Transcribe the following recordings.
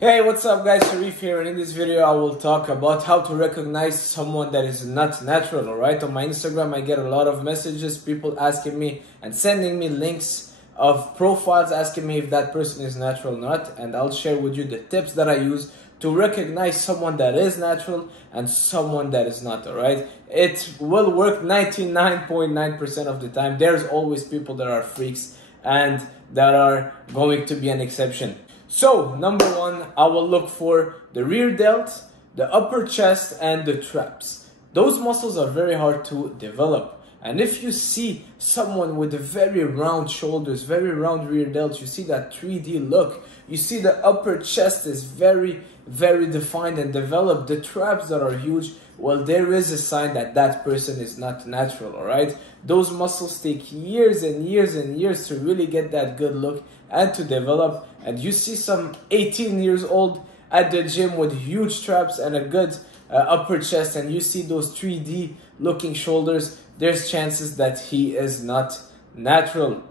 Hey, what's up guys, Sharif here, and in this video I will talk about how to recognize someone that is not natural. Alright, on my Instagram I get a lot of messages, people asking me and sending me links of profiles asking me if that person is natural or not, and I'll share with you the tips that I use to recognize someone that is natural and someone that is not. Alright, it will work 99.9% of the time. There's always people that are freaks and that are going to be an exception. So, number one, I will look for the rear delt, the upper chest, and the traps. Those muscles are very hard to develop. And if you see someone with a very round shoulders, very round rear delt, you see that 3D look, you see the upper chest is very defined and developed, the traps that are huge, well, there is a sign that that person is not natural, alright? Those muscles take years and years and years to really get that good look and to develop. And you see some 18 years old at the gym with huge traps and a good upper chest, and you see those 3D looking shoulders, there's chances that he is not natural.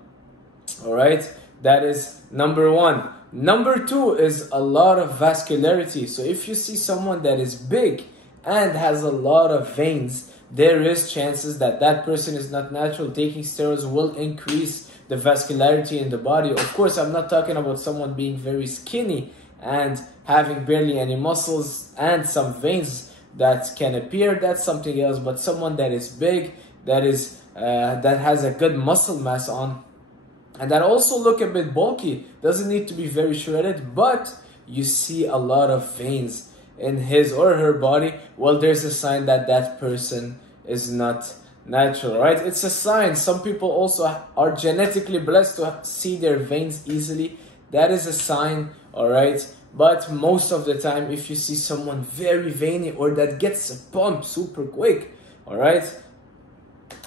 Alright, that is number one. Number two is a lot of vascularity. So if you see someone that is big and has a lot of veins, there is chances that that person is not natural. Taking steroids will increase the vascularity in the body. Of course, I'm not talking about someone being very skinny and having barely any muscles and some veins that can appear. That's something else. But someone that is big, that has a good muscle mass on, and that also look a bit bulky, doesn't need to be very shredded, but you see a lot of veins in his or her body, well, there's a sign that that person is not natural, right? It's a sign. Some people also are genetically blessed to see their veins easily. That is a sign, all right? But most of the time, if you see someone very veiny or that gets a pump super quick, all right?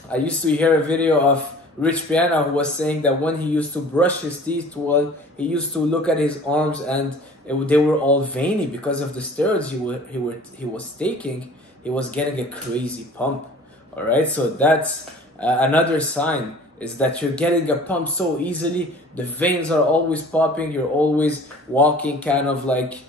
I used to hear a video of Rich Piana who was saying that when he used to brush his teeth, well, he used to look at his arms and they were all veiny because of the steroids he was taking. He was getting a crazy pump. All right, so that's another sign, is that you're getting a pump so easily. The veins are always popping. You're always walking kind of like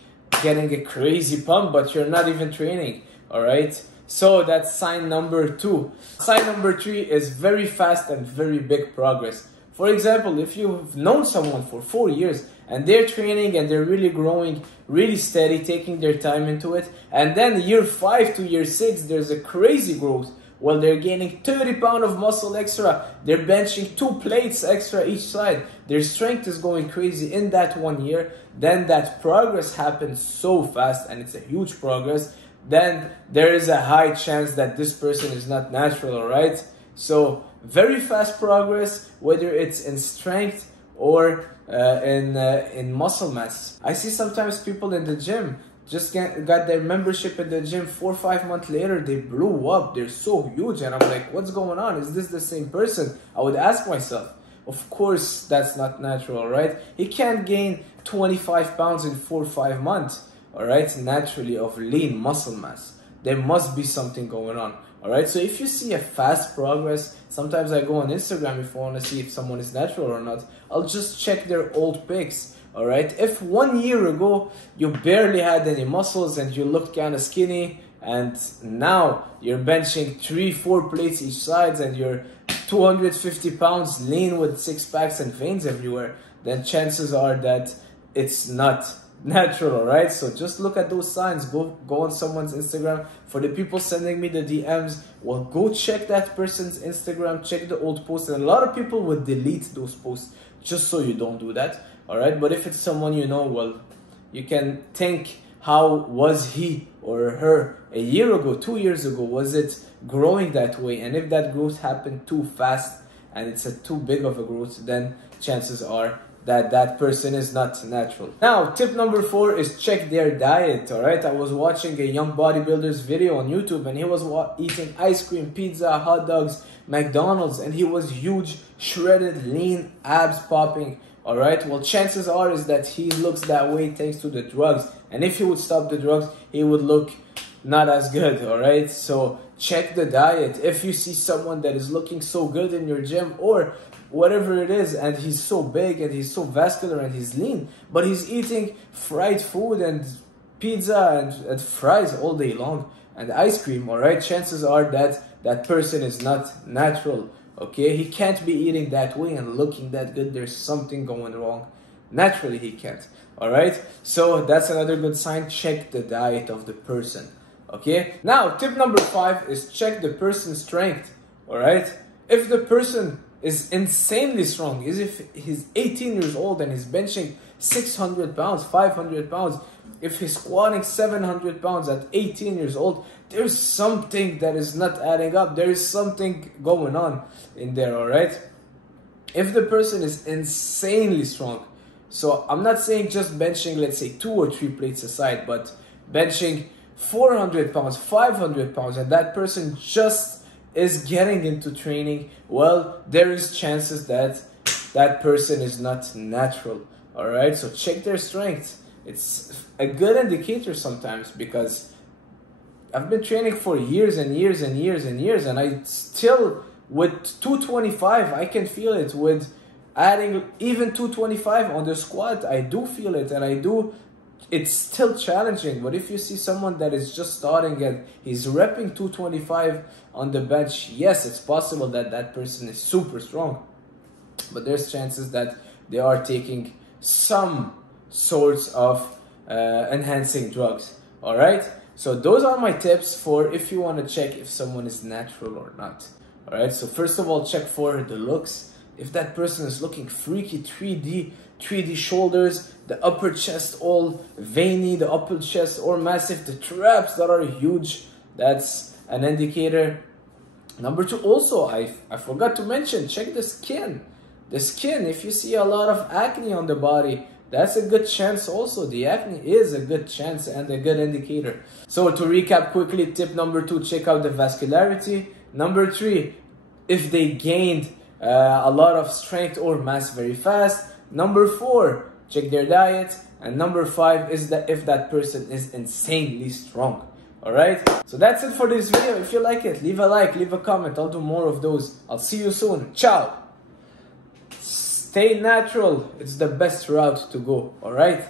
getting a crazy pump, but you're not even training. All right, so that's sign number two. Sign number three is very fast and very big progress. For example, if you've known someone for 4 years and they're training and they're really growing, really steady, taking their time into it, and then year 5 to year 6, there's a crazy growth. Well, they're gaining 30 pounds of muscle extra. They're benching 2 plates extra each side. Their strength is going crazy in that 1 year. Then that progress happens so fast, and it's a huge progress. Then there is a high chance that this person is not natural, all right? So very fast progress, whether it's in strength or in muscle mass. I see sometimes people in the gym just got their membership in the gym 4 or 5 months later, they blew up, they're so huge, and I'm like, what's going on? Is this the same person? I would ask myself. Of course that's not natural, right? He can't gain 25 pounds in 4 or 5 months, all right, naturally, of lean muscle mass. There must be something going on, all right? So if you see a fast progress, sometimes I go on Instagram if I want to see if someone is natural or not. I'll just check their old pics. All right, if 1 year ago you barely had any muscles and you looked kind of skinny, and now you're benching 3-4 plates each side and you're 250 pounds lean with 6 packs and veins everywhere, then chances are that it's not natural, all right? So just look at those signs. Go on someone's Instagram. For the people sending me the DMs, well, go check that person's Instagram, check the old posts, and a lot of people would delete those posts just so you don't do that. All right, but if it's someone you know, well, you can think, how was he or her a year ago, 2 years ago? Was it growing that way? And if that growth happened too fast and it's a too big of a growth, then chances are that that person is not natural. Now, tip number 4 is check their diet. All right, I was watching a young bodybuilder's video on YouTube, and he was eating ice cream, pizza, hot dogs, McDonald's, and he was huge, shredded, lean, abs popping. All right, well, chances are is that he looks that way thanks to the drugs, and if he would stop the drugs, he would look not as good. All right, so check the diet. If you see someone that is looking so good in your gym, or whatever it is, and he's so big and he's so vascular and he's lean, but he's eating fried food and pizza and fries all day long and ice cream, all right, chances are that that person is not natural, okay? He can't be eating that way and looking that good. There's something going wrong. Naturally, he can't, all right? So that's another good sign. Check the diet of the person, okay? Now, tip number 5 is check the person's strength, all right? If the person is insanely strong, is if he's 18 years old and he's benching 600 pounds, 500 pounds, if he's squatting 700 pounds at 18 years old, there's something that is not adding up. There is something going on in there, all right? If the person is insanely strong, so I'm not saying just benching, let's say 2 or 3 plates aside, but benching 400 pounds, 500 pounds, and that person just is getting into training, well, there is chances that that person is not natural, all right? So check their strength. It's a good indicator sometimes, because I've been training for years and years and years and years, and I still, with 225, I can feel it. With adding even 225 on the squat, I do feel it, and it's still challenging. But if you see someone that is just starting and he's repping 225 on the bench, yes, it's possible that that person is super strong, but there's chances that they are taking some sorts of enhancing drugs, all right? So those are my tips for if you want to check if someone is natural or not, all right? So first of all, check for the looks. If that person is looking freaky, 3D shoulders, the upper chest all veiny, the upper chest all massive, the traps that are huge, that's an indicator. Number 2, also, I forgot to mention, check the skin. The skin, if you see a lot of acne on the body, that's a good chance also. The acne is a good chance and a good indicator. So to recap quickly, tip number 2, check out the vascularity. Number 3, if they gained a lot of strength or mass very fast. Number 4, check their diet. And number 5 is that if that person is insanely strong. All right, so that's it for this video. If you like it, leave a like, leave a comment. I'll do more of those. I'll see you soon. Ciao. Stay natural. It's the best route to go. All right.